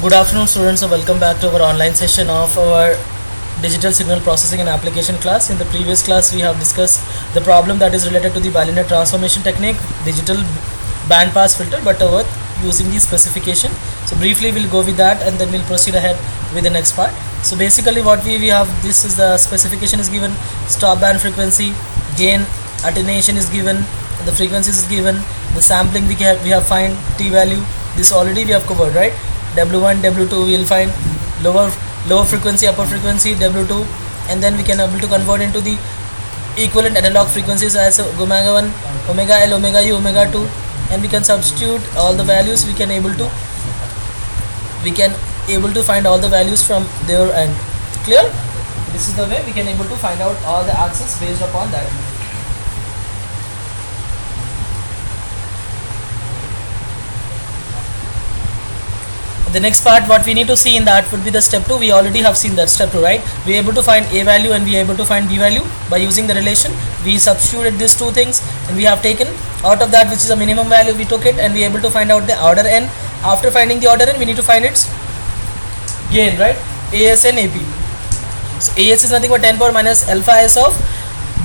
Good afternoon, students, and welcome back to our online session of our digital signal processing and application class. In the previous class, we have discussed the problem that is related to the bilinear transformation technique, digital band pass filter, Butterworth using the specification. So briefly, we'll go with that, and then we'll proceed ahead with the next part. So basically, what we have, this is the specification is given, stop band frequency, gain, attenuation is given, the frequencies is given, the sampling we have find t value. This already we have covered, right? W1, W2 we will find lower frequency, upper frequency, W2, and then we can able to convert into the equivalent analog frequencies as omega 1, omega L, omega U, omega 2, and we can substitute all the values. We can able to find all the values from their end. Clear? This is the way we can able to find out all the answers based upon that. The next part what we need to see in that would be the step 2. We already have seen that step 2, right? We are able to find a value and we are able to find b value by using the relation. We substituted these two things and we have taken out of that which is a minimum value, we took it and we are able to find out the order n. After finding the order n, we need to find its gain, right? AS and AP. So AS is nothing but 10 power minus alpha s of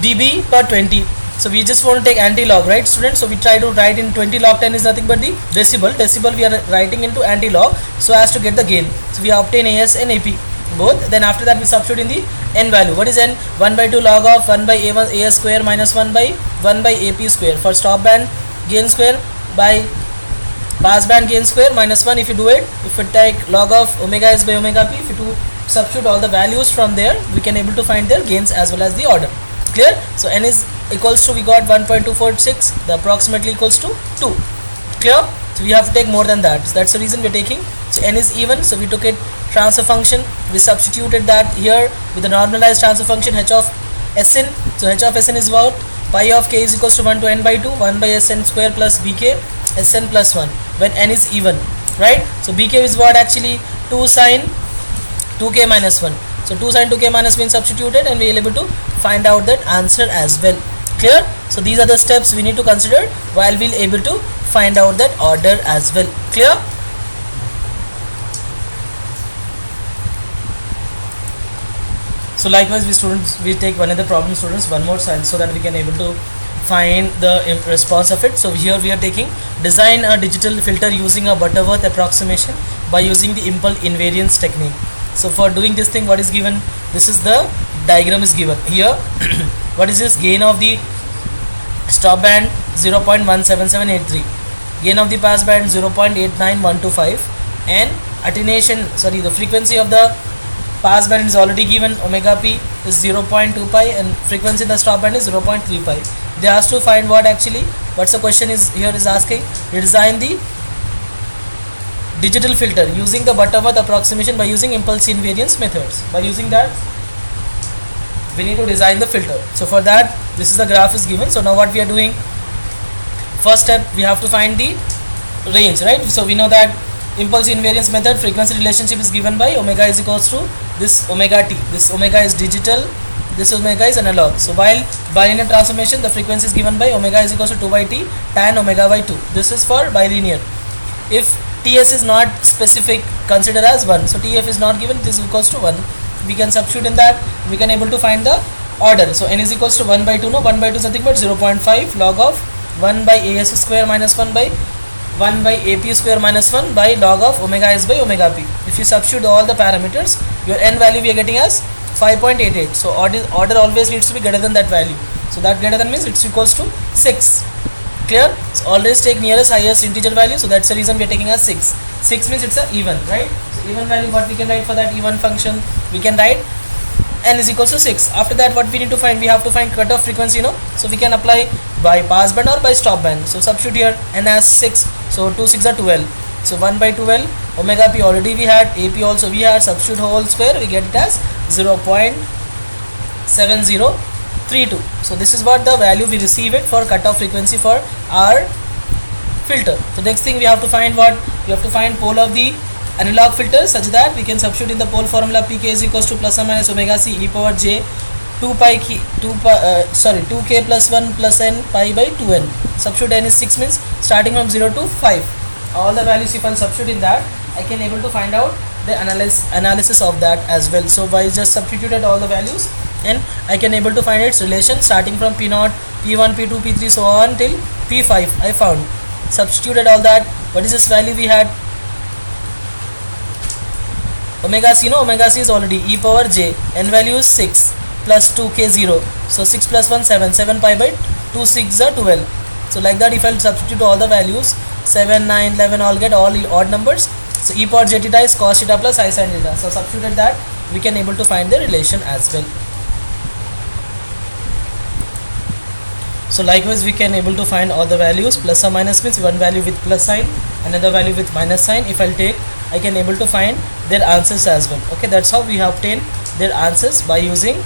dB per 20. So we just want to take anti-log, right, students? So we try to write in 20 log 10 is nothing but the decibel we are writing into anti-log so as to get the gain. So we obtain AS and AP both. Then after that we substitute in the n value. What is n? 1 by 2 log of 1 by A1 AS square minus 1 by AP square. For stop band gain square by pass band gain square minus 1. If you do it, if you take log of omega s by omega p, if you do substitute all the values from there, we can able to find their gains as well as the order. Clear? So n is equals to, we got 1.246, the approximately equals to 2. Clear? So we have to take more than that. So that's the reason we're taking. So n is even, so we took it transfer function, we substituted that here with the normalized transfer function h of Sn. So h of Sn is what? Pi of k is equals to 1 to n by 2, 1 by Sn square plus bk Sn plus 1 when n is even, right? So bk is what actually 2 sine 2k minus 1. So 2 sine 2k minus 1 substituted and we are able to find out that answer as well. Clear? So these are the steps we need to consider while we'll able to find out that order as well. Clear? So likewise we take one of the problem, students, one more time so that we can able to find the response of it. So here we are taking design a digital filter using a Butterworth approximation by using the impulse invariance technique. So for doing this thing, what is given? This is the diagram is given here. What is this? Gain of the stop band 0.17783, gain of the pass band 0.89125, and attenuation, the frequency of the pass band is already given, omega p is 0.2 pi and frequency in the stop band is 0.3 pi. They asked to find what actually, what's the question is here is asking, design the digital filter using the Butterworth approximation by using impulse invariance methods. By using that, we need to design the filter. So for that, this is the graph is given. So now what we are doing, first step we have to find the range, right? So we know that impulse invariance method frequency relationship is given by omega is equals to this omega t. This omega is digital, this omega is analog. So while bilinear transformation, the frequency is given by omega is equals to 2 by t tan omega by 2. This is for bilinear. If TS is not specific, consider as 1. So TF is not given, this is equals to 1. We can substitute in that, we can able to find the order. So n is equals to 1 by 2, no, 1 by 2 is nothing but 0.5 log of 1 by AS square minus 1 by AP square minus 1 by log of omega s by omega p. If you substitute all the parameters, your n value we are getting as 5.88. So order always needs to be greater than that value. So that greater than means it's equals to 6. Clear? So always take nearest highest integer value. So that's the reason we are taking as 6. 6 means it's a even, right? So even value, what we can write for that even function, we can write n is equals to 6. After that, what we need to find, we have to find cutoff frequency, so we can apply by pass band or by stop band. So substitute here n as 6, so 2 6 are 12. So 1 by 12, omega p already we had, AP also we had, substitute whole square, we get it as 0.7032. So this is what the value we receive it for cutoff frequency for our filter. So next thing we have to find what? We have to find pole of the analog filter such that we can substitute in the pole formula pk is equals to plus or minus omega c e power j 2k plus 1 plus n pi by 2n. Substitute n is 6 means starting from 0 to 5. All the values if I substitute in that, I can able to find out the analysis of that as well. So by just substituted all the values, and I can able to find its relation starting from P0, P1, P2, P3, so on till P5. I found, substituted all that. What is this value we had? Omega c, no, omega c is already e power j, n value is 6 plus 2k 0, so 6 plus 1 7, 7 pi by 2 6 are 12. So like that, if I substitute all the values 7 9 11 all get all odd numbers, so e power j theta is cos theta plus I sin theta. So substituted that, we can able to find the relation as well. So likewise we can able to find all the values. Plus or minus means one value with plus sign, another value with minus sign. If I'll take, I can able to find their answers as well. Okay, that's how we have obtained their answers, by using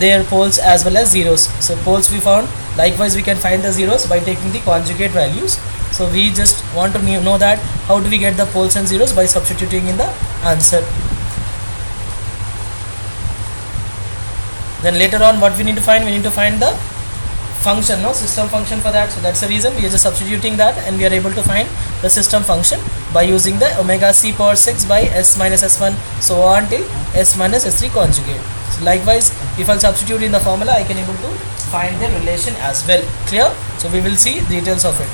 their poles as well as zeros. So poles we found, likewise we can find the zeros by taking the conjugate values. So we just want to know that how do we get the poles and zeros, by substituting in the answer. Then later on, what we need to find, we need to find the function, no, system function for that. So that's the reason we are just substituting that, and we are able to find the system function by using the omega c power 6 by s minus s1, so on till s minus s3 conjugate. So likewise, if I substitute in the formula, I can able to find the relation as well. Clear? So we will see details of it.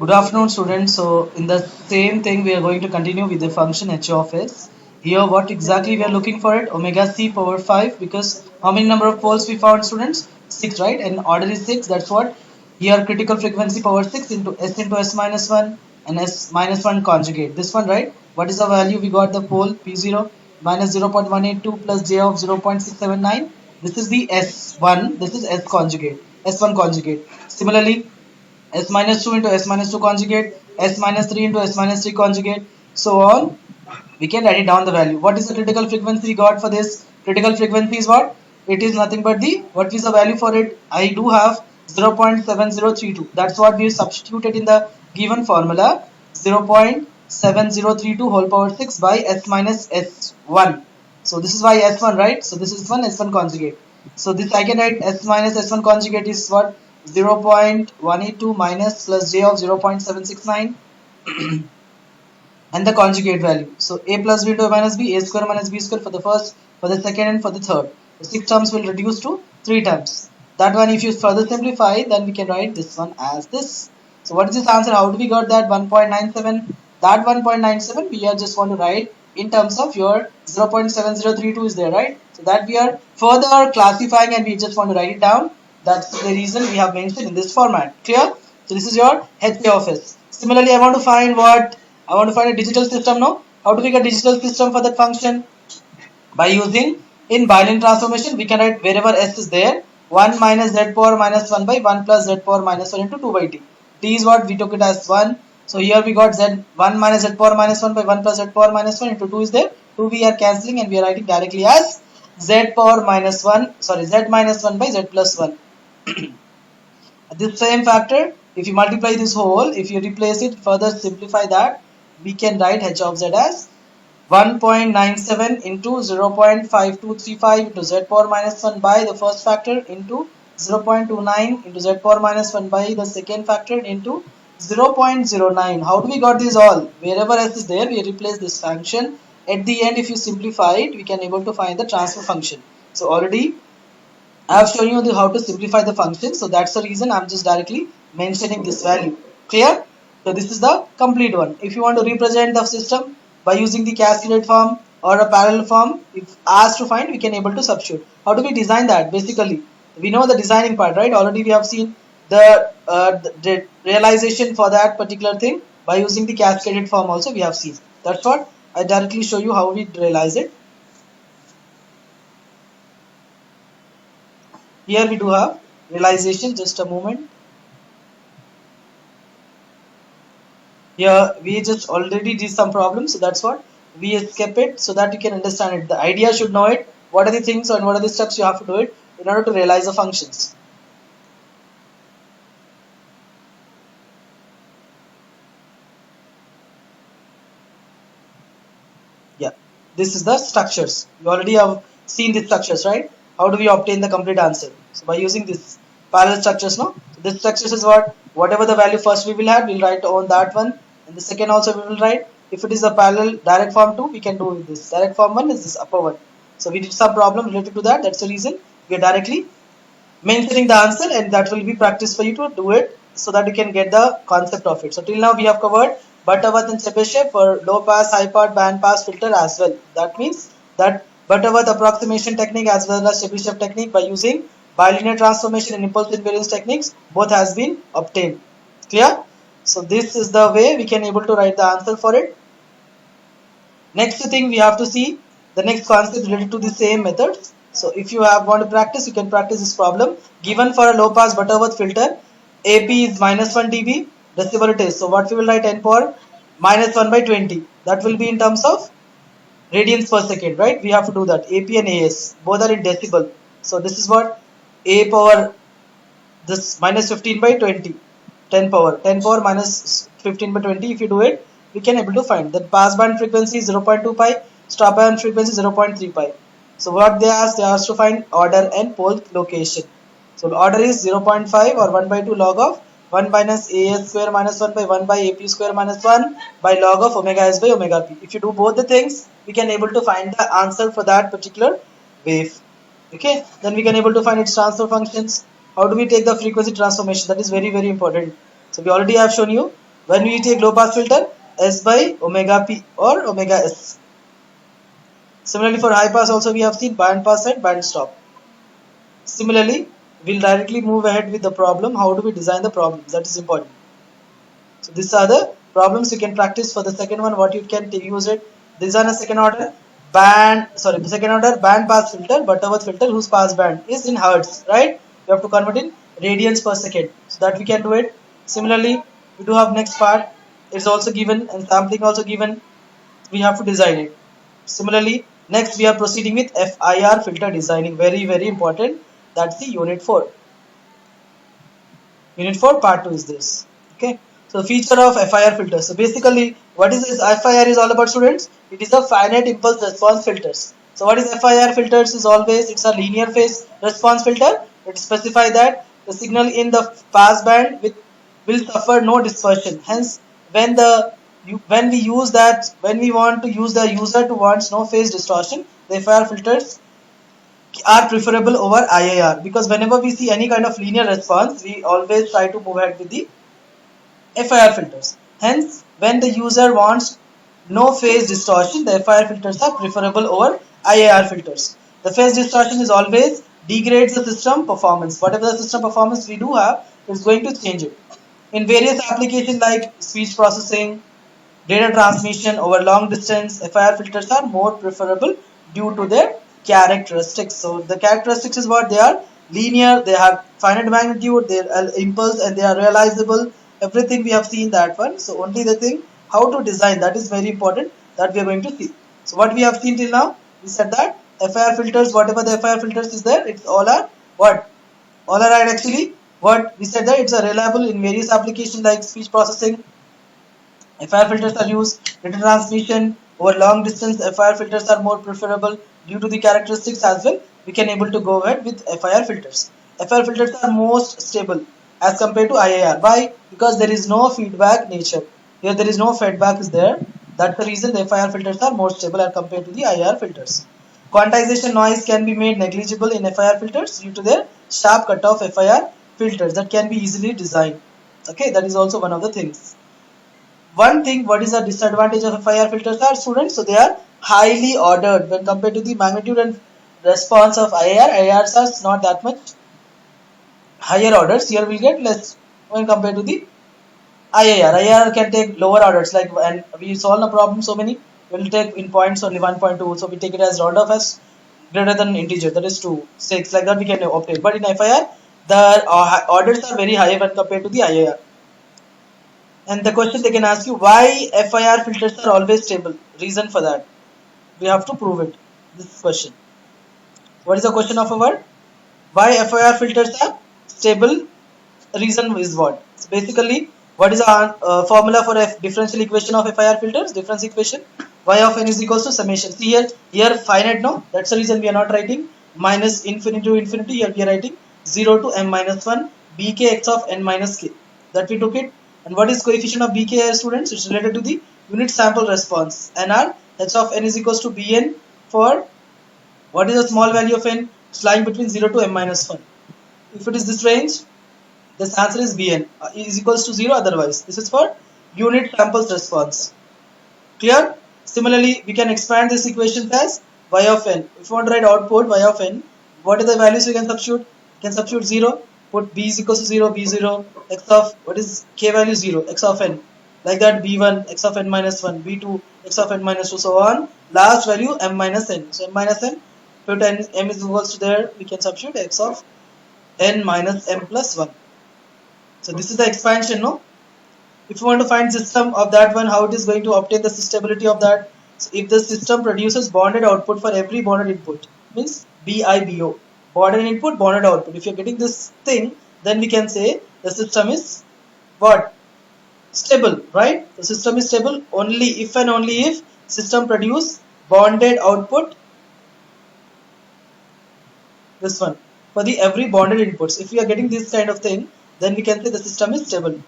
Good afternoon, students. So in the same thing, we are going to continue with the function h of s. Here what exactly we are looking for it, omega c power 5, because how many number of poles we found, students? 6, right? And order is 6. That's what here, critical frequency power 6 into s minus 1 and s minus 1 conjugate. This one, right? What is the value? We got the pole p0 minus 0.182 plus j of 0.679. This is the s1. This is s conjugate, s1 conjugate. Similarly, s minus 2 into s minus 2 conjugate, s minus 3 into s minus 3 conjugate, so on. We can write it down the value. What is the critical frequency we got for this? Critical frequency is what? It is nothing but the, what is the value for it? I do have 0.7032. That's what we substituted in the given formula. 0.7032 whole power 6 by s minus s1. So this is why s1, right? So this is one s1 conjugate. So this I can write s minus s1 conjugate is what? 0.182 minus plus j of 0.769 and the conjugate value. So a plus b into a minus b, a square minus b square for the first, for the second and for the third. The 6 terms will reduce to 3 terms. That one, if you further simplify, then we can write this one as this. So what is this answer? How do we got that 1.97? That 1.97 we are just want to write in terms of your 0.7032 is there, right? So that we are further classifying and we just want to write it down. That's the reason we have mentioned in this format. Clear? So this is your HA of S. Similarly, I want to find what? I want to find a digital system now. How do we get digital system for that function? By using in Boolean transformation, we can write wherever S is there, 1 minus z power minus 1 by 1 plus z power minus 1 into 2 by t. T is what? We took it as 1. So here we got z 1 minus z power minus 1 by 1 plus z power minus 1 into 2 is there. 2 we are cancelling and we are writing directly as z power minus 1, sorry, z minus 1 by z plus 1. This same factor, if you multiply this whole, if you replace it, further simplify that, we can write h of z as 1.97 into 0.5235 into z power minus 1 by the first factor into 0.29 into z power minus 1 by the second factor into 0.09. How do we got this all? Wherever s is there, we replace this function. At the end, if you simplify it, we can able to find the transfer function. So already I have shown you how to simplify the function. So that's the reason I'm just directly mentioning this value. Clear? So this is the complete one. If you want to represent the system by using the cascaded form or a parallel form, if asked to find, we can able to substitute. How do we design that? Basically, we know the designing part, right? Already we have seen the realization for that particular thing by using the cascaded form also we have seen. That's what I directly show you how we realize it. Here we do have realization, just a moment. Here we just already did some problems, so that's what we escape it so that you can understand it. The idea should know it. What are the things and what are the steps you have to do it in order to realize the functions. Yeah, this is the structures. You already have seen the structures, right? How do we obtain the complete answer? So by using this parallel structures, no? So this structures is what? Whatever the value first we will have, we'll write on that one. and the second also we will write. If it is a parallel direct form 2, we can do with this. Direct form 1 is this upper one. So we did some problem related to that. That's the reason we are directly mentioning the answer, and that will be practice for you to do it so that you can get the concept of it. So till now we have covered Butterworth and Chebyshev for low pass, high pass, band pass filter as well. That means that Butterworth approximation technique as well as Chebyshev technique by using bilinear transformation and impulse invariance techniques both has been obtained. Clear? So this is the way we can able to write the answer for it. Next thing we have to see the next concept related to the same methods. So if you have want to practice, you can practice this problem. Given for a low pass Butterworth filter, AP is minus 1 dB, decibel it is. So what we will write 10 power minus 1 by 20. That will be in terms of radians per second, right? We have to do that. AP and AS both are in decibel. So this is what A power this minus 15 by 20. 10 power minus 15 by 20. If you do it, we can able to find that passband frequency is 0.2 pi, stop band frequency 0.3 pi. So what they asked to find order and pole location. So the order is 0.5 or 1 by 2 log of 1 minus AS square minus 1 by 1 by AP square minus 1 by log of omega S by omega P. If you do both the things, we can able to find the answer for that particular wave. Okay, then we can able to find its transfer functions. How do we take the frequency transformation? That is very important. So we already have shown you when we take low pass filter, S by omega P or omega S. Similarly for high pass also we have seen band pass and band stop. Similarly, we'll directly move ahead with the problem. How do we design the problems? That is important. So these are the problems you can practice for the second one. What you can use it. These are a second order band pass filter, Butterworth filter whose pass band is in hertz, right? You have to convert in radians per second, so that we can do it. Similarly, we do have next part. It's also given and sampling also given. We have to design it. Similarly, next we are proceeding with FIR filter designing. Very important. That's the unit 4. Unit 4 part 2 is this. Okay. So feature of FIR filter. So basically, what is this FIR is all about, students? It is a finite impulse response filters. So what is FIR filters is always it's a linear phase response filter. It specifies that the signal in the pass band will suffer no dispersion. Hence, when we want to use the user to wants no phase distortion, the FIR filters are preferable over IIR, because whenever we see any kind of linear response, we always try to move ahead with the FIR filters. Hence, when the user wants no phase distortion, the FIR filters are preferable over IIR filters. The phase distortion is always degrades the system performance. Whatever the system performance we do have, it's going to change it. In various applications like speech processing, data transmission over long distance, FIR filters are more preferable due to their characteristics. So the characteristics is what they are: linear, they have finite magnitude, they are impulse, and they are realizable. Everything we have seen that one. So only the thing how to design, that is very important, that we are going to see. So what we have seen till now, we said that FIR filters, whatever the FIR filters is there, it's all are what? All are actually what we said that it's a reliable in various applications like speech processing. FIR filters are used. Data transmission over long distance, FIR filters are more preferable due to the characteristics as well. We can able to go ahead with FIR filters. FIR filters are most stable as compared to IIR. Why? Because there is no feedback nature. Here there is no feedback is there. That's the reason the FIR filters are more stable as compared to the IIR filters. Quantization noise can be made negligible in FIR filters due to their sharp cutoff FIR filters that can be easily designed. Okay, that is also one of the things. One thing, what is the disadvantage of FIR filters are, students? So they are highly ordered when compared to the magnitude and response of IIR. IIRs are not that much higher orders. Here we get less when compared to the IIR. IIR can take lower orders, like when we solve a problem so many, we'll take in points only 1.2. So we take it as round off as greater than integer, that is 2, 6, like that we can obtain. But in FIR, the orders are very high when compared to the IIR. And the question they can ask you, why FIR filters are always stable? Reason for that, we have to prove it. This question. What is the question of our? Why FIR filters are stable? Reason is what? So basically, what is the formula for a differential equation of FIR filters? Difference equation. Y of n is equals to summation. See here finite, no? That's the reason we are not writing minus infinity to infinity. Here we are writing 0 to m minus 1 bk x of n minus k. That we took it And what is coefficient of bk here, students? It's related to the unit sample response. NR h of n is equals to bn for what is the small value of n? It's lying between 0 to m minus 1. If it is this range, this answer is bn is equals to 0 otherwise. This is for unit samples response. Clear? Similarly, we can expand this equation as y of n. If you want to write output y of n, what are the values we can substitute? You can substitute 0, put b is equals to 0, b0, x of, what is k value 0, x of n. Like that, b1, x of n minus 1, b2, x of n minus 2, so on. Last value, m minus n. So m minus n, put n, m is equals to there, we can substitute x of n minus m plus 1. So this is the expansion, no? If you want to find system of that one, how it is going to obtain the stability of that? So if the system produces bonded output for every bonded input, means BIBO, bonded input, bonded output. If you're getting this thing, then we can say the system is what? Stable, right? The system is stable only if and only if system produce bonded output, this one, for the every bonded inputs. If we are getting this kind of thing, then we can say the system is stable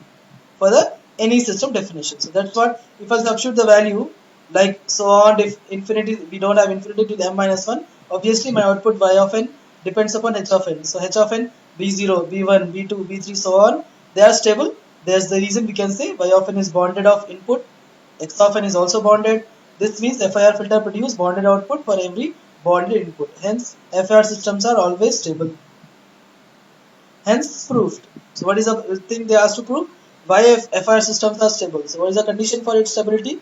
for the any system definition. So that's what, if I substitute the value like so on, if infinity, we don't have infinity to the m minus 1, obviously my output y of n depends upon h of n. So h of n, b0, b1, b2, b3, so on, they are stable. There's the reason we can say y of n is bonded of input, x of n is also bonded. This means FIR filter produce bonded output for every bonded input. Hence, FIR systems are always stable. Hence, proved. So what is the thing they asked to prove? Why FIR systems are stable? So what is the condition for its stability?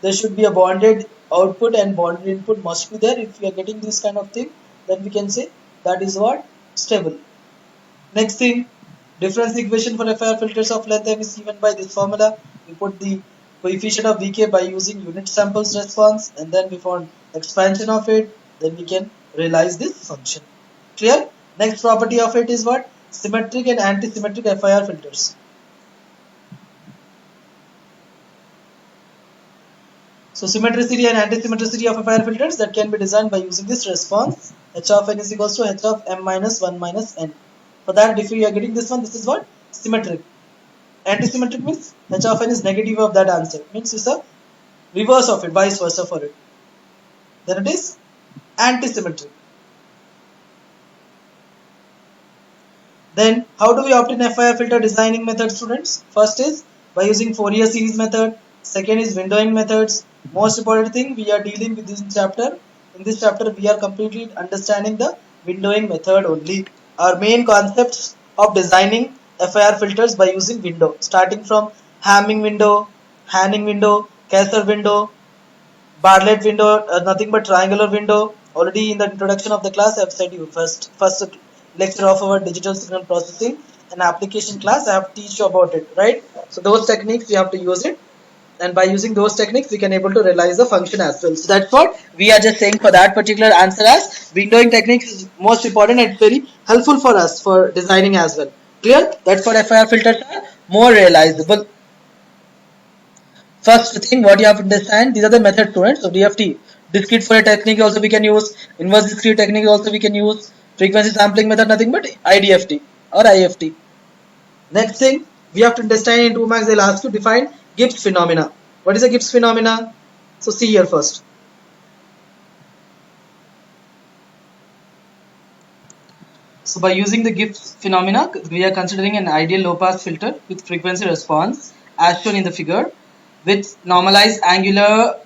There should be a bonded output and bonded input must be there. If we are getting this kind of thing, then we can say that is what? Stable. Next thing, difference equation for FIR filters of length m is given by this formula. We put the coefficient of Vk by using unit samples response, and then we found expansion of it. Then we can realize this function. Clear? Next property of it is what? Symmetric and anti-symmetric FIR filters. So symmetricity and anti-symmetricity of FIR filters that can be designed by using this response. H of n is equals to h of m minus 1 minus n. For that, if we are getting this one, this is what? Symmetric. Anti-symmetric means h of n is negative of that answer. Means it's a reverse of it, vice versa for it. Then it is anti-symmetric. Then how do we obtain FIR filter designing method, students? First is by using Fourier series method. Second is windowing methods. Most important thing we are dealing with this chapter. In this chapter we are completely understanding the windowing method only. Our main concepts of designing FIR filters by using window, starting from Hamming window, Hanning window, Kaiser window, Bartlett window, nothing but triangular window. Already in the introduction of the class I have said you first lecture of our digital signal processing and application class I have teach you about it, right? So those techniques we have to use it, and by using those techniques we can able to realize the function as well. So that's what we are just saying for that particular answer, as windowing techniques is most important and very helpful for us for designing as well. Clear? That's what FIR filters are more realizable. First thing what you have to understand, these are the method, students. So DFT, discrete Fourier technique also we can use, inverse discrete technique also we can use, frequency sampling method nothing but IDFT or IFT. Next thing we have to understand, in 2 marks they'll ask you define Gibbs phenomena. What is a Gibbs phenomena? So see here first. So by using the Gibbs phenomena, we are considering an ideal low pass filter with frequency response as shown in the figure, with normalized angular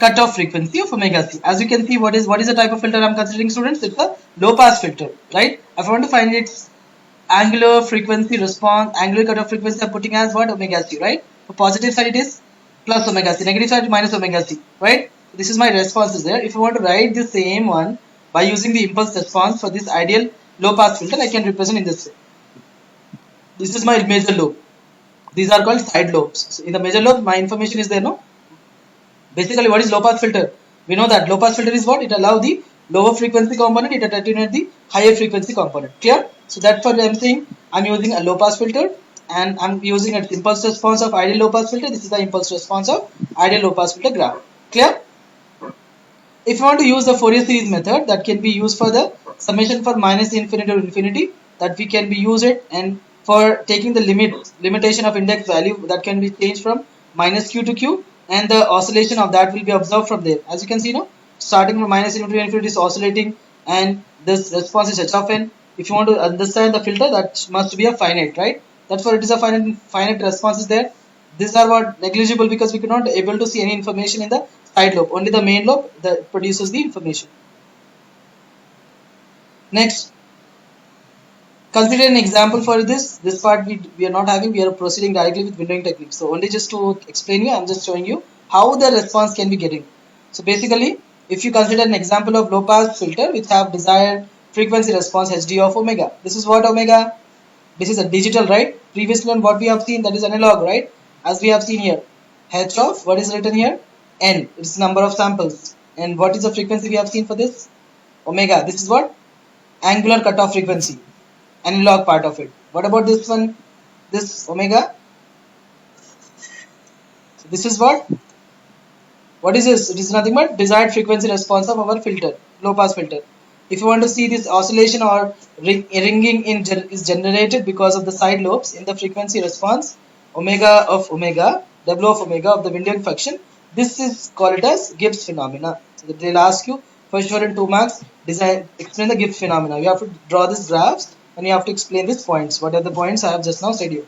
cutoff frequency of omega c. As you can see, what is the type of filter I am considering, students? It's a low pass filter, right? If I want to find its angular frequency response, angular cutoff frequency, I am putting as what? Omega c, right? For positive side it is plus omega c, negative side minus omega c, right? This is my responses there. If I want to write the same one by using the impulse response for this ideal low pass filter, I can represent in this way. This is my major lobe. These are called side lobes. So in the major lobe, my information is there, no? Basically, what is low pass filter? We know that low pass filter is what? It allows the lower frequency component, it attenuates the higher frequency component. Clear? So that's what I'm saying. I'm using a low pass filter and I'm using an impulse response of ideal low pass filter. This is the impulse response of ideal low pass filter graph. Clear? If you want to use the Fourier series method, that can be used for the summation for minus infinity to infinity, that we can be use it, and for taking the limitation of index value that can be changed from minus q to q, and the oscillation of that will be observed from there. As you can see now, starting from minus infinity to infinity is oscillating, and this response is h of n. If you want to understand the filter, that must be a finite, right? That's why it is a finite response is there. These are what negligible because we could not able to see any information in the side lobe. Only the main lobe that produces the information. Next, consider an example for this. This part we are not having. We are proceeding directly with windowing technique. So only just to explain you, I'm just showing you how the response can be getting. So basically, if you consider an example of low pass filter which have desired frequency response HD of omega. This is what omega. This is a digital, right? Previously on what we have seen, that is analog, right? As we have seen here, h of what is written here, n. It's number of samples. And what is the frequency we have seen for this? Omega. This is what? Angular cutoff frequency, analog part of it. What about this one? This omega. So this is what? What is this? It is nothing but desired frequency response of our filter, low pass filter. If you want to see this oscillation or ringing is generated because of the side lobes in the frequency response, omega of omega, W of omega of the windowing function, this is called as Gibbs phenomena. So they'll ask you for sure in 2 marks, explain the Gibbs phenomena. You have to draw these graphs and you have to explain these points. What are the points I have just now said you?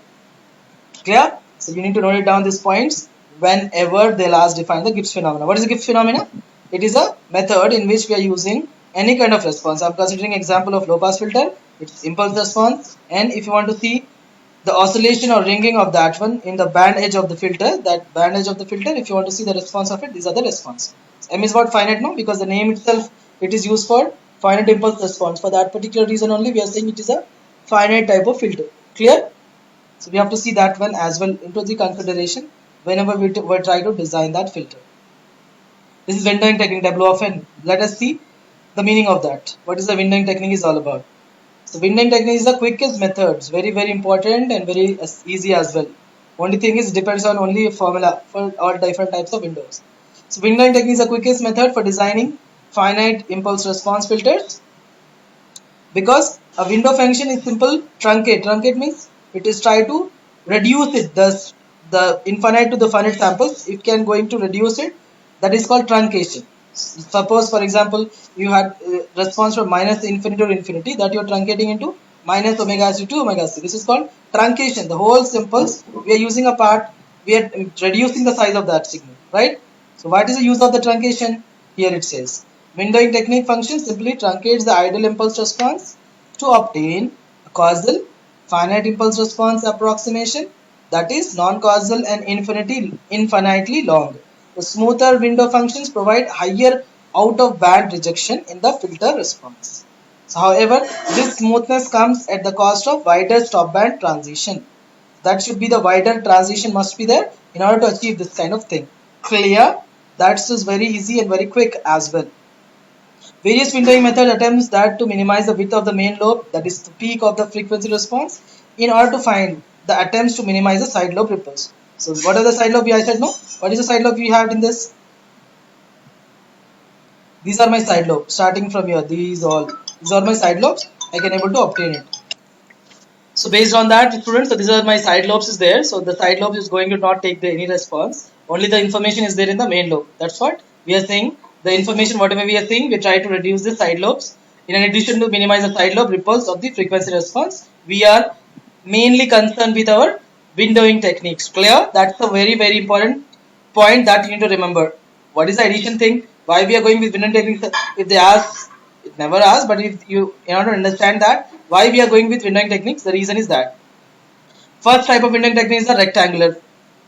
Clear? So you need to note it down these points whenever they'll ask define the Gibbs phenomena. What is the Gibbs phenomena? It is a method in which we are using any kind of response. I'm considering example of low pass filter. It's impulse response, and if you want to see the oscillation or ringing of that one in the band edge of the filter, that band edge of the filter, if you want to see the response of it, these are the response. M is what? Finite, no? Because the name itself, it is used for finite impulse response. For that particular reason only, we are saying it is a finite type of filter. Clear? So we have to see that one as well into the consideration whenever we try to design that filter. This is windowing technique, W of n. Let us see the meaning of that. What is the windowing technique is all about? So windowing technique is the quickest method. It's very important and very easy as well. Only thing is depends on only a formula for all different types of windows. So windowing technique is the quickest method for designing finite impulse response filters, because a window function is simple truncate. Truncate means it is try to reduce it, thus the infinite to the finite samples. It can going to reduce it. That is called truncation. Suppose for example you had response from minus infinity to infinity, that you are truncating into minus omega c to omega c. This is called truncation. The whole simples we are using a part, we are reducing the size of that signal, right? So what is the use of the truncation? Here it says windowing technique function simply truncates the ideal impulse response to obtain a causal finite impulse response approximation that is non-causal and infinitely long. The smoother window functions provide higher out-of-band rejection in the filter response. So, however, this smoothness comes at the cost of wider stop-band transition. That should be the wider transition must be there in order to achieve this kind of thing. Clear? That's just very easy and very quick as well. Various windowing method attempts that to minimize the width of the main lobe, that is the peak of the frequency response, in order to find the attempts to minimize the side lobe ripples. So what are the side lobe? I said no. What is the side lobe we have in this? These are my side lobes. Starting from here, these are my side lobes. I can able to obtain it. So based on that, students, so these are my side lobes is there. So the side lobe is going to not take any response. Only the information is there in the main lobe. That's what we are saying. The information, whatever we are saying, we try to reduce the side lobes. In addition to minimize the side lobe ripples of the frequency response, we are mainly concerned with our windowing techniques. Clear? That's a very important point that you need to remember. What is the addition thing? Why we are going with windowing techniques? If they ask, it never asks, but if you in order to understand that why we are going with windowing techniques, the reason is that first type of windowing technique is the rectangular.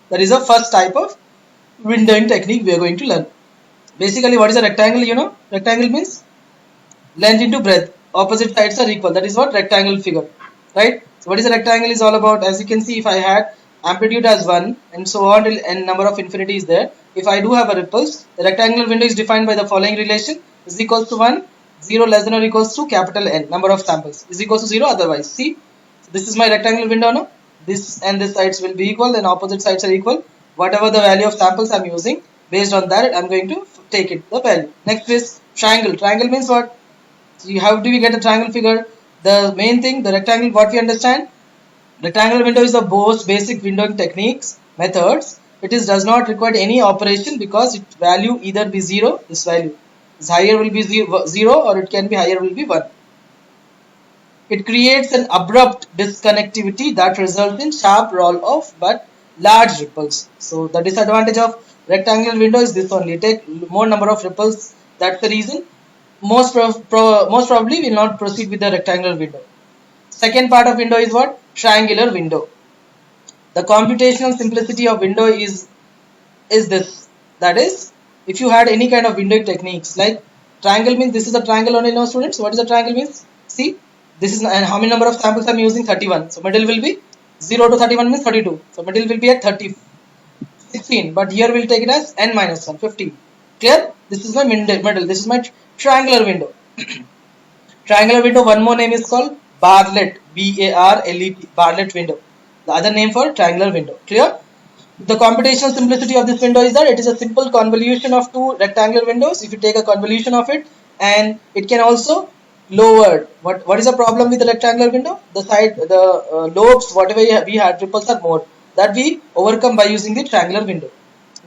That is the first type of windowing technique we are going to learn. Basically, what is a rectangle? You know, rectangle means length into breadth. Opposite sides are equal. That is what rectangle figure, right? So what is a rectangle is all about? As you can see, if I had amplitude as 1 and so on till n number of infinity is there. If I do have a ripples, the rectangular window is defined by the following relation: is equals to 1, 0 less than or equals to capital N number of samples is equals to 0 otherwise. See, so this is my rectangular window now. This and this sides will be equal, and opposite sides are equal. Whatever the value of samples I'm using, based on that I'm going to take it the value. Next is triangle. Triangle means what? So how do we get a triangle figure? The main thing, the rectangle, what we understand, Rectangular window is the most basic windowing techniques methods. It is does not require any operation because its value either be 0, this value is higher will be 0 or it can be higher will be 1. It creates an abrupt disconnectivity that results in sharp roll off but large ripples. So the disadvantage of rectangular window is this only. Take more number of ripples. That's the reason. Most probably will not proceed with the rectangular window. Second part of window is what? Triangular window. The computational simplicity of window is this. That is, if you had any kind of windowing techniques like triangle means this is a triangle only now students. What is a triangle means? See, this is and how many number of samples I'm using? 31. So middle will be 0 to 31 means 32. So middle will be at 30, 16. But here we'll take it as n minus 1, 15. Clear? This is my middle. This is my triangular window. Triangular window, one more name is called Bartlett, B-A-R-L-E-T, Bartlett window. The other name for triangular window. Clear? The computational simplicity of this window is that it is a simple convolution of two rectangular windows. If you take a convolution of it, and it can also lowered. What is the problem with the rectangular window? The side, the lobes, whatever we had, ripples are more. That we overcome by using the triangular window.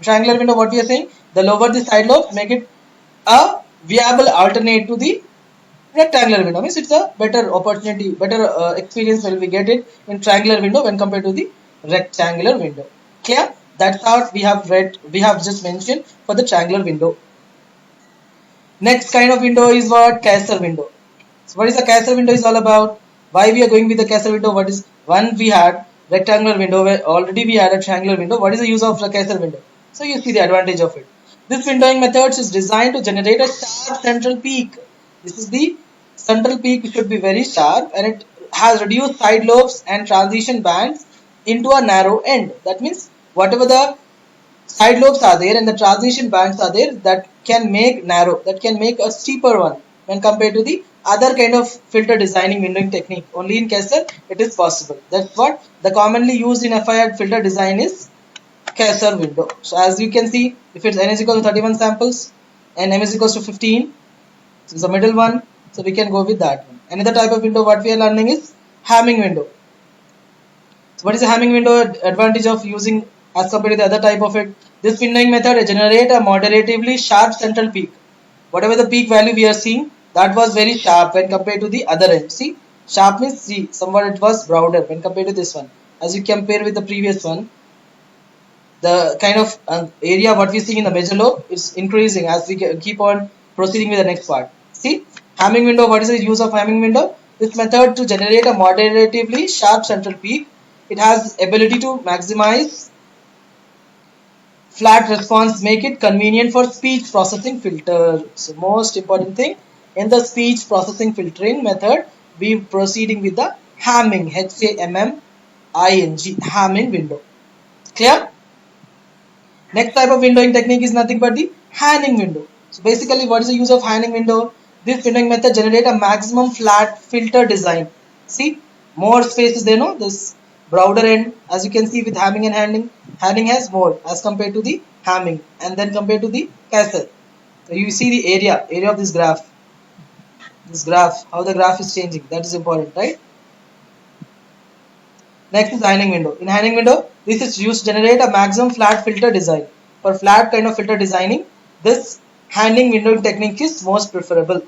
Triangular window, what we are saying, the lower the side lobes, make it a viable alternate to the rectangular window. Means it's a better opportunity, better experience when we get it in triangular window when compared to the rectangular window. Clear? That's how we have just mentioned for the triangular window. Next kind of window is what? Kaiser window. So what is the Kaiser window is all about? Why we are going with the Kaiser window? What is one we had rectangular window where already we had a triangular window. What is the use of the Kaiser window? So you see the advantage of it. This windowing method is designed to generate a sharp central peak. This is the central peak should be very sharp and it has reduced side lobes and transition bands into a narrow end. That means whatever the side lobes are there and the transition bands are there, that can make narrow, that can make a steeper one when compared to the other kind of filter designing windowing technique. Only in Kaiser it is possible. That's what the commonly used in FIR filter design is Kaiser window. So as you can see, if it's n is equal to 31 samples and m is equals to 15, so it's the middle one, so we can go with that one. Another type of window what we are learning is Hamming window. So what is the Hamming window advantage of using as compared to the other type of it? This windowing method generate a moderatively sharp central peak. Whatever the peak value we are seeing, that was very sharp when compared to the other end. See, sharp means see, somewhat it was broader when compared to this one. As you compare with the previous one, the kind of area what we see in the major lobe is increasing as we keep on proceeding with the next part. See, Hamming window, what is the use of Hamming window? This method to generate a moderatively sharp central peak. It has ability to maximize flat response, make it convenient for speech processing filter. So most important thing in the speech processing filtering method, we proceeding with the Hamming, H-A-M-M-I-N-G, Hamming window. Clear? Next type of windowing technique is nothing but the Hanning window. So basically what is the use of Hanning window? This windowing method generate a maximum flat filter design. See, more space is there, no? This broader end, as you can see with Hamming and Hanning. Hanning has more as compared to the Hamming and then compared to the Kaiser. So you see the area of this graph. This graph, how the graph is changing, that is important, right? Next is Hanning window. In Hanning window, this is used to generate a maximum flat filter design. For flat kind of filter designing, this Hanning windowing technique is most preferable.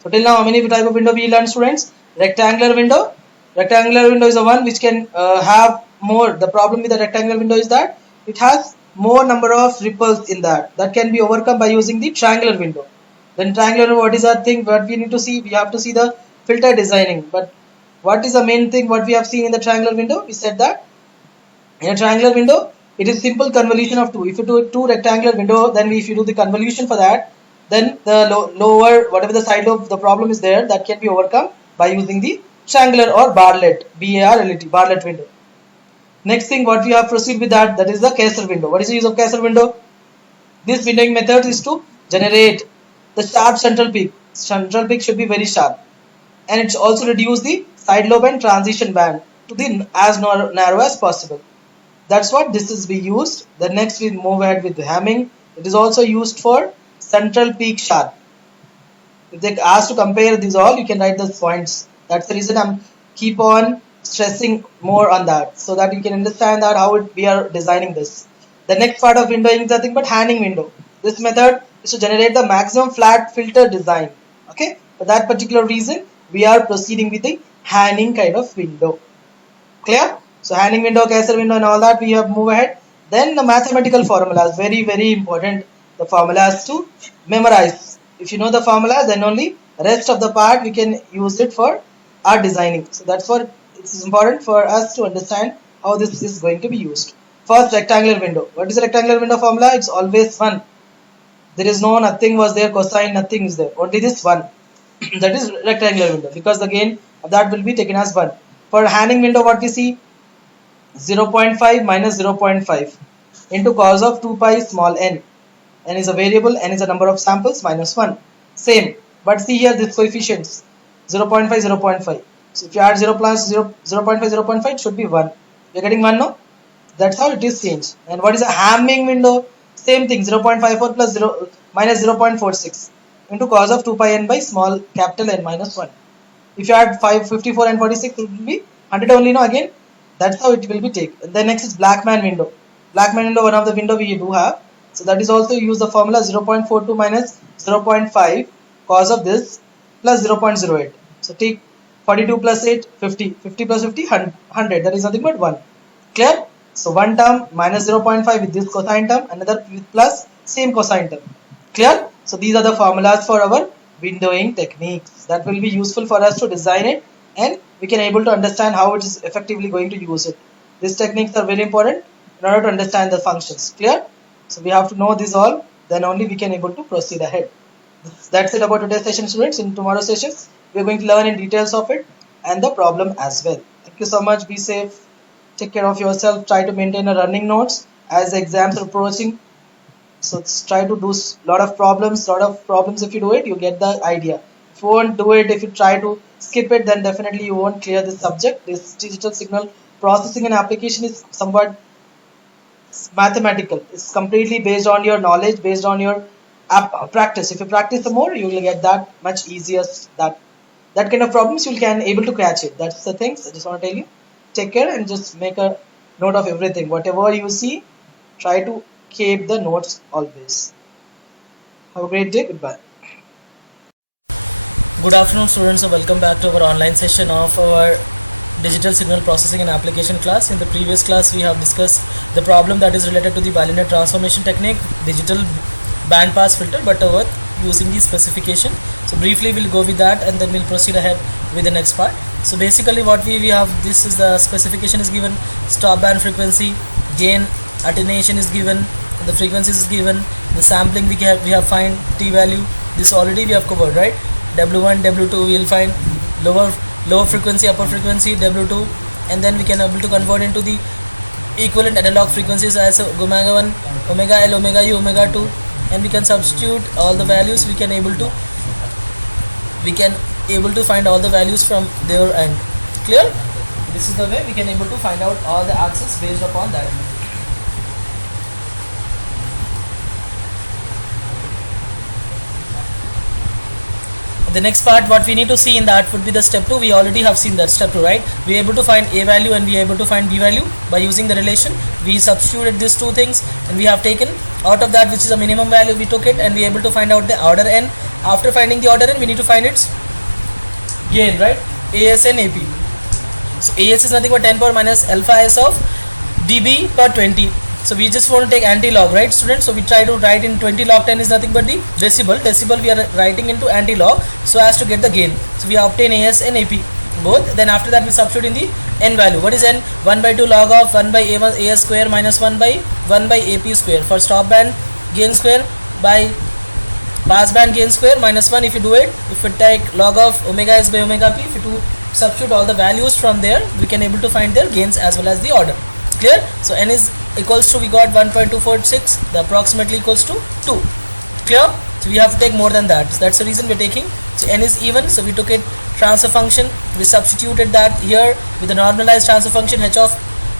So till now, how many type of window we learned, students? Rectangular window. Rectangular window is the one which can have more. The problem with the rectangular window is that it has more number of ripples in that. That can be overcome by using the triangular window. Then triangular, what is our thing? What we need to see? We have to see the filter designing. But what is the main thing? What we have seen in the triangular window? We said that in a triangular window, it is simple convolution of two. If you do two rectangular window, then if you do the convolution for that, then the lower, whatever the side of the problem is there, that can be overcome by using the triangular or Bartlett, B-A-R-L-E-T, Bartlett window. Next thing, what we have proceed with that is the Kaiser window. What is the use of Kaiser window? This windowing method is to generate the sharp central peak. Central peak should be very sharp, and it's also reduce the side lobe and transition band to the as narrow as possible. That's what this is be used. The next we move ahead with the Hamming. It is also used for central peak sharp. If they ask to compare these all, you can write those points. That's the reason I'm keep on stressing more on that so that you can understand that how we are designing this. The next part of windowing is nothing but Hanning window. This method is to generate the maximum flat filter design. Okay, for that particular reason, we are proceeding with the Hanning kind of window. Clear? So Hanning window, Kaiser window, and all that we have move ahead. Then the mathematical formulas, very important. The formulas to memorize. If you know the formula, then only rest of the part we can use it for our designing. So that's what it's important for us to understand how this is going to be used. First, rectangular window. What is a rectangular window formula? It's always 1. There is no nothing was there, cosine, nothing is there. Only this 1. That is rectangular window because the gain of that will be taken as 1. For Hanning window, what we see? 0.5 minus 0.5 into cos of 2 pi small n. N is a variable, n is a number of samples, minus 1. Same. But see here this coefficients 0.5, 0.5. So if you add 0 plus 0, 0.5, 0.5, it should be 1. You're getting 1 now? That's how it is changed. And what is a Hamming window? Same thing, 0.54 plus 0 minus 0.46 into cos of 2 pi n by small capital N minus 1. If you add 54 and 46, it will be 100 only now again. That's how it will be taken. Then next is Blackman window. Blackman window, one of the window we do have. So that is also use the formula 0.42 minus 0.5 cos of this plus 0.08. So take 42 plus 8, 50. 50 plus 50, 100. That is nothing but 1. Clear? So one term minus 0.5 with this cosine term, another with plus same cosine term. Clear? So these are the formulas for our windowing techniques that will be useful for us to design it, and we can able to understand how it is effectively going to use it. These techniques are very important in order to understand the functions. Clear? So we have to know this all, then only we can able to proceed ahead. That's it about today's session, students. In tomorrow's sessions, we are going to learn in details of it and the problem as well. Thank you so much. Be safe. Take care of yourself. Try to maintain a running notes as the exams are approaching. So try to do lot of problems. If you do it, you get the idea. If you won't do it, if you try to skip it, then definitely you won't clear this subject. This digital signal processing and application is somewhat mathematical. It's completely based on your knowledge, based on your practice. If you practice the more, you will get that much easier. That kind of problems you can able to catch it. That's the things I just want to tell you. Take care and just make a note of everything. Whatever you see, try to keep the notes always. Have a great day. Goodbye. Good afternoon, students, and welcome back to our online session of our digital signal processing and application class. In the previous class, we have discussed the problem that is related to the bilinear transformation technique, digital band pass filter, but using the specification. So briefly we'll go with that and then we'll proceed ahead with the next part. So basically what we have, this is the specification is given, stop band frequency, gain, attenuation is given, the frequencies is given, the sampling we have find t value. This already we have covered, right? W1, W2 we will find lower frequency, upper frequency, W2, and then we can able to convert into the equivalent analog frequencies as omega 1, omega L, omega U, omega 2, and we can substitute all the values. We can able to find all the values from their end. Clear? This is the way we can able to find out all the axes based upon that. The next part what we need to see in that would be the step 2. We already have seen that step 2, right? We are able to find a value and we are able to find b value by using the relation. We substituted these two things and we have taken out of that which is a minimum value, we took it and we are able to find out the order n. After finding the order n, we need to find its gain, right? AS and AP. So AS is nothing but 10 power minus alpha s of dB per 20. So we just want to take anti-log, right, students? So we try to write in 20 log 10 is nothing but the decibel. Decibel we are writing into anti-log so as to get the gain. So we obtain AS and AP both. Then after that we substitute in the n value. What is n? 1 by 2 log of 1 by A1 AS square minus 1 by AP square. For stop band gain square by pass band gain square minus 1 if you do it. If you take log of omega s by omega p, if you do substitute all the values from there, we can able to find their gains as well as the order. Clear? So n is equals to, we got 1.246, the approximately equals to 2. Clear? So we have to take more than that. So that's the reason we're taking. So n is even, so we took it transfer function, we substituted that here with the normalized transfer function h of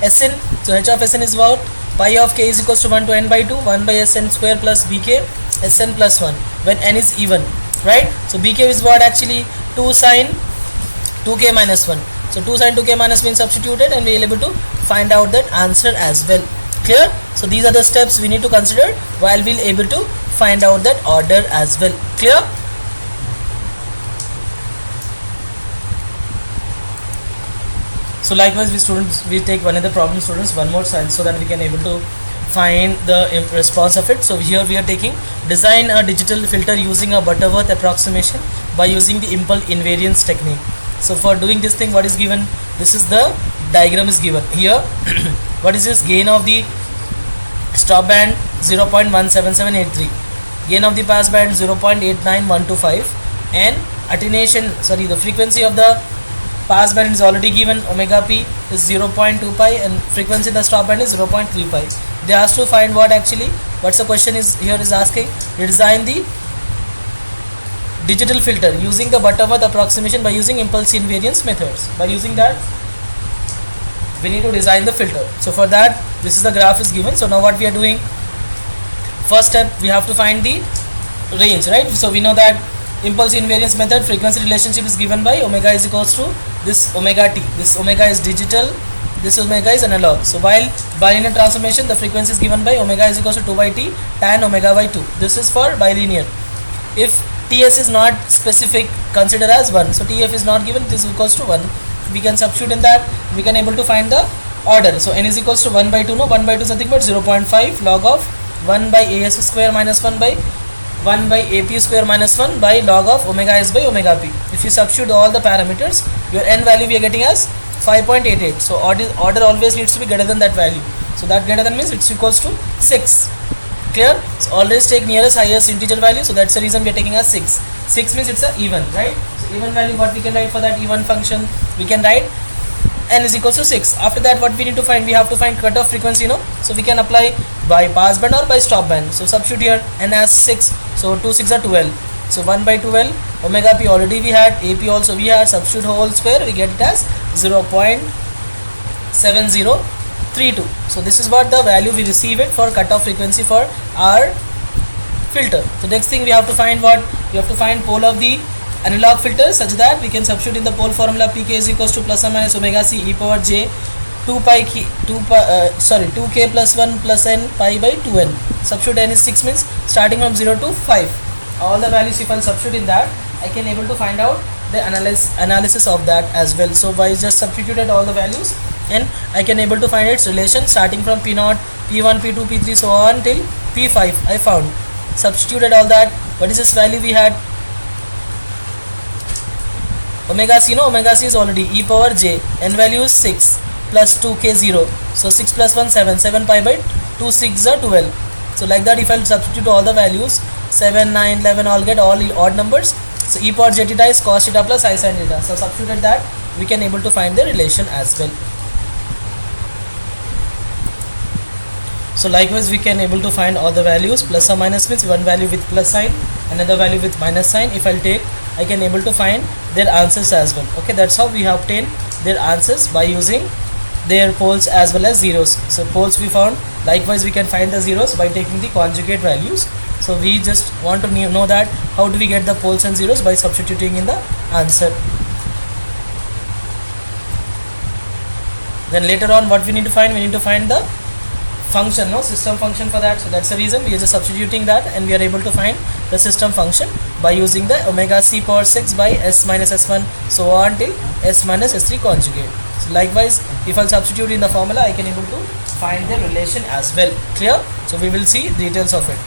Sn. So h of Sn is what? Pi of k is equals to 1 to n by 2, 1 by Sn square plus bk, Sn plus 1 when n is even, right? So bk is what actually 2 sine 2k minus 1. So 2 sin 2k minus been substituted and we are able to find out that answer as well. Clear? So these are the steps we need to consider while we'll able to find out that order as well. Clear? So likewise we take another problem students one more time so that we can able to find the response of it. So here we are taking design a digital filter using a Butterworth approximation by using the impulse invariance technique. So for doing this thing, what is given? This is the diagram is given here. What is this? Gain of the stop band 0.17783, gain of the pass band 0.89125, and attenuation, sorry, the frequency of the pass band is already given, omega p is 0.2 pi and frequency the stop band is 0.3 pi. They asked to find what actually, what's the question is here is asking, design the digital filter using the Butterworth approximation by using impulse invariance methods. By using that we need to design the filter. So for that this is the graph is given. So now what we are doing, first step we have to find the range, right? So we know that impulse invariance method frequency relationship is given by omega is equals to this omega t. This omega is digital, this omega is analog. So while bilinear transformation the frequency is given by omega is equals to 2 by t tan omega by 2. This is for bilinear. If ts is not specific, consider as 1. So tf is not given, this is equals to 1. We can substitute in that, we can able to find the order. So n is equals to 1 by 2, no, 1 by 2 is nothing but 0.5 log of 1 by as square minus 1 by ap square minus 1 by log of omega s by omega p. If you substitute all the parameters, your n value we are getting as 5.88. So order always needs to be greater than that value. So that greater than means it's equals to 6. Clear? So always take nearest highest integer value. So that's the reason we are taking as 6. 6 means it's a even, right? So even value, what we can write for that even function, we can write n is equals to 6. After that what we need to find, we have to find cutoff frequency, you know. So we can apply by pass band or by stop band. So substitute here n as 6. So 2 6 are 12. So 1 by 12, omega p already we had, ap also we had, substitute whole square, we get it as 0.7032. So this is what the value we receive it for cutoff frequency for our filter. The next thing we have to find what? We have to find pole of the analog filter such that we can substitute in the pole formula pk is equals to plus or minus omega c e power j 2k plus 1 plus n pi by 2n. Substitute n is 6 means starting from 0 to 5. All the values if I substitute in that, I can able to find out the analysis of that as well. So I just substituted all the values and I can able to find its relation starting from p0, p1, p2, p3 so on till p5 I found. Substituted all that. What is this value we had? Omega c, no, omega c is already e power j, n value is 6 plus 2k 0. So 6 plus 1 7, 7 pi by 2 6 are 12. So like that if I substitute all the values 7, 9, 11 all get all odd numbers. So e power j theta is cos theta plus I sin theta. So substituted that we can able to find the relation as well. So likewise we can able to find all the values. Plus or minus means one value with plus sign, another value with minus sign. If I'll take, I can able to find their answers as well. Okay, that's how we have obtained their answers by using their poles as well as zeros. So poles we found. Likewise we can find the zeros by taking the conjugate values. So we just want to know that how do we get the poles and zeros by substituting in the answer. Then later on what we need to find? We need to find the function, no, system function for that. So that's the reason we are just substituting that and we are able to find the system function by using the omega c power 6 by s minus s1 so on till s minus s3 conjugate. So likewise if I'll substitute in the formula, I can able to find the relation as well. Clear? So we will see details of it.